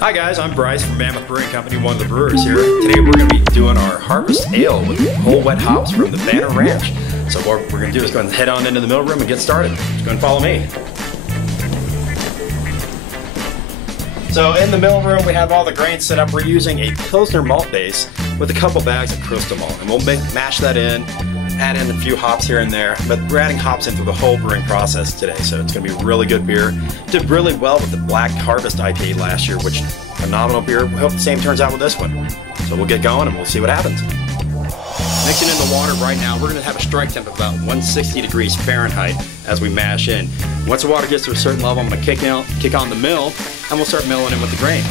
Hi guys, I'm Bryce from Mammoth Brewing Company, one of the brewers here. Today we're going to be doing our Harvest Ale with Ovwh hops from the Banner Ranch. So what we're going to do is go ahead and head on into the mill room and get started. Just go ahead and follow me. So in the mill room we have all the grains set up. We're using a Pilsner malt base with a couple bags of crystal malt. And we'll mash that in, add in a few hops here and there, but we're adding hops into the whole brewing process today, so it's going to be really good beer. Did really well with the Black Harvest IPA last year, which phenomenal beer. We hope the same turns out with this one. So we'll get going and we'll see what happens. Mixing in the water right now, we're going to have a strike temp of about 160 degrees Fahrenheit as we mash in. Once the water gets to a certain level, I'm going to kick on the mill, and we'll start milling in with the grain.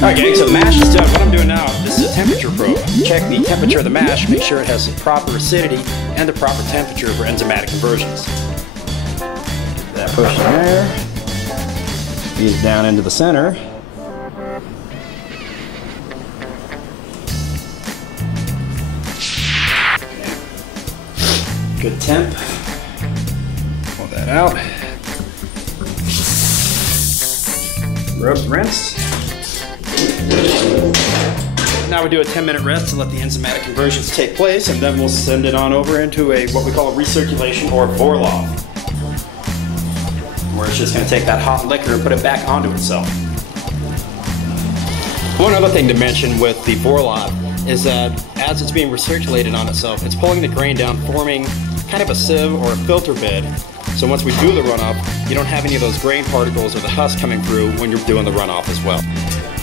Alright gang, so mash is done. What I'm doing now, this is a temperature probe. Check the temperature of the mash, make sure it has the proper acidity and the proper temperature for enzymatic conversions. That push in there, feeds down into the center. Good temp. Pull that out. Rubs, rinse. Now we do a 10-minute rest to let the enzymatic conversions take place, and then we'll send it on over into what we call a recirculation or Ovwh, where it's just going to take that hot liquor and put it back onto itself. One other thing to mention with the Ovwh is that as it's being recirculated on itself, it's pulling the grain down, forming kind of a sieve or a filter bed. So once we do the runoff, you don't have any of those grain particles or the husk coming through when you're doing the runoff as well.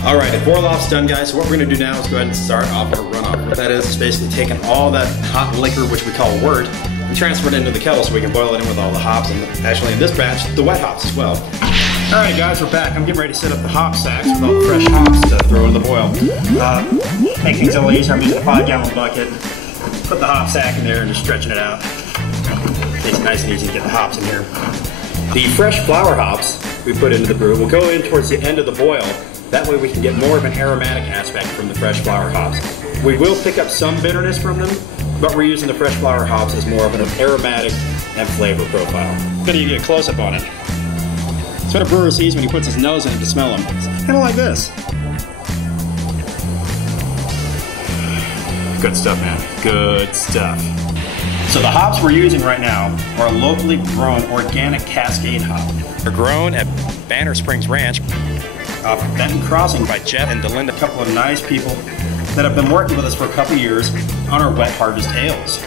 Alright, the Ovwh's done, guys, so what we're going to do now is go ahead and start off our runoff. What that is basically taking all that hot liquor, which we call wort, and transfer it into the kettle so we can boil it in with all the hops, and actually in this batch, the wet hops as well. Alright guys, we're back. I'm getting ready to set up the hop sacks with all the fresh hops to throw in the boil. Make things a little easier, I'm using a 5-gallon bucket. Put the hop sack in there and just stretching it out. Makes it nice and easy to get the hops in here. The fresh flower hops we put into the brew will go in towards the end of the boil. That way we can get more of an aromatic aspect from the fresh flower hops. We will pick up some bitterness from them, but we're using the fresh flower hops as more of an aromatic and flavor profile. I'm going to get a close-up on it. It's what a brewer sees when he puts his nose in it to smell them. It's kind of like this. Good stuff, man. Good stuff. So the hops we're using right now are a locally grown organic Cascade hop. They're grown at Banner Springs Ranch off Benton Crossing by Jeff and Delinda, a couple of nice people that have been working with us for a couple years on our wet harvest ales.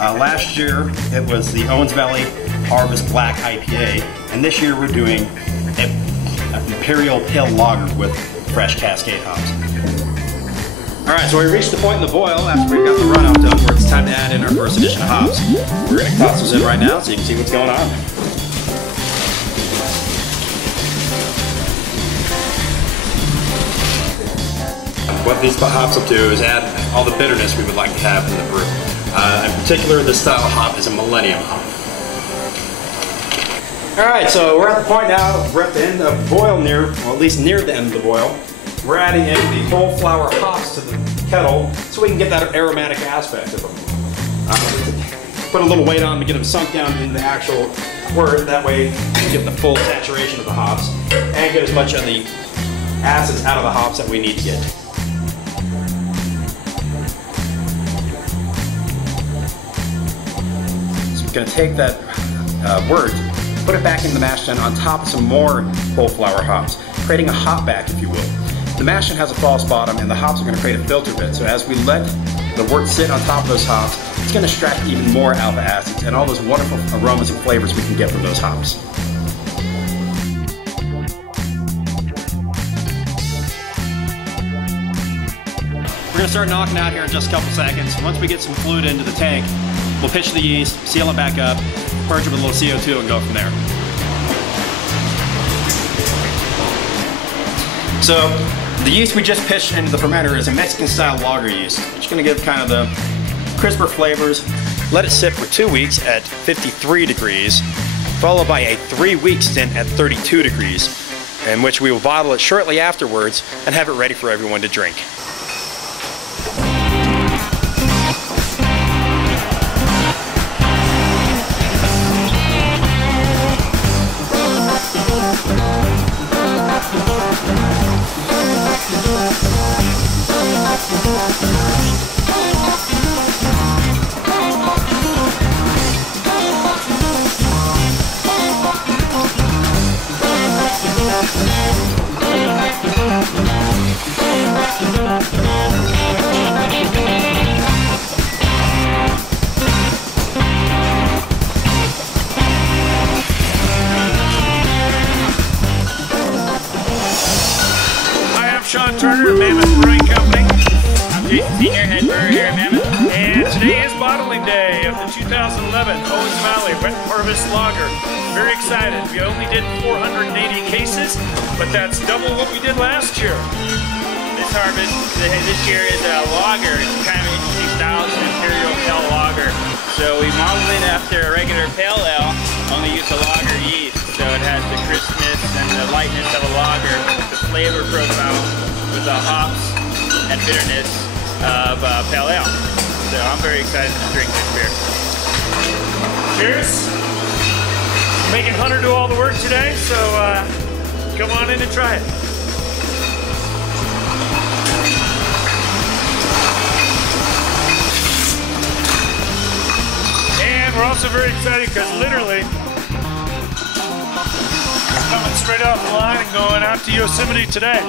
Last year it was the Owens Valley Harvest Black IPA, and this year we're doing an Imperial Pale Lager with fresh Cascade hops. Alright, so we reached the point in the boil after we've got the runoff done where it's time to add in our first addition of hops. We're going to toss those in right now so you can see what's going on. What these hops will do is add all the bitterness we would like to have in the brew. In particular, this style of hop is a Millennium hop. Alright, so we're at the point now, we're at the end of the boil or at least near the end of the boil. We're adding in the whole flower hops to the kettle so we can get that aromatic aspect of them. Put a little weight on to get them sunk down into the actual wort, that way we get the full saturation of the hops and get as much of the acids out of the hops that we need to get. going to take that wort, put it back in the mash tun on top of some more whole flower hops. creating a hop back, if you will. The mash tun has a false bottom, and the hops are going to create a filter bit. So as we let the wort sit on top of those hops, it's going to extract even more alpha acids and all those wonderful aromas and flavors we can get from those hops. We're going to start knocking out here in just a couple seconds. Once we get some fluid into the tank, we'll pitch the yeast, seal it back up, purge it with a little CO2, and go from there. So the yeast we just pitched into the fermenter is a Mexican-style lager yeast. It's going to give kind of the crisper flavors. Let it sit for 2 weeks at 53 degrees, followed by a 3-week stint at 32 degrees, in which we will bottle it shortly afterwards and have it ready for everyone to drink. Turner, Mammoth Brewing Company. I'm Jason Senior, head brewer here at Mammoth. And today is bottling day of the 2011 Owens Valley Wet Harvest Lager. Very excited. We only did 480 cases, but that's double what we did last year. This harvest this year is a lager. It's kind of an interesting style. It's an Imperial Pale Lager. So we modeled it after a regular pale ale, only used a lager yeast. So it has the crispness and the lightness of a lager, the flavor profile with the hops and bitterness of pale ale. So I'm very excited to drink this beer. Cheers! Making Hunter do all the work today, so come on in and try it. And we're also very excited because literally coming straight off the line and going out to Yosemite today.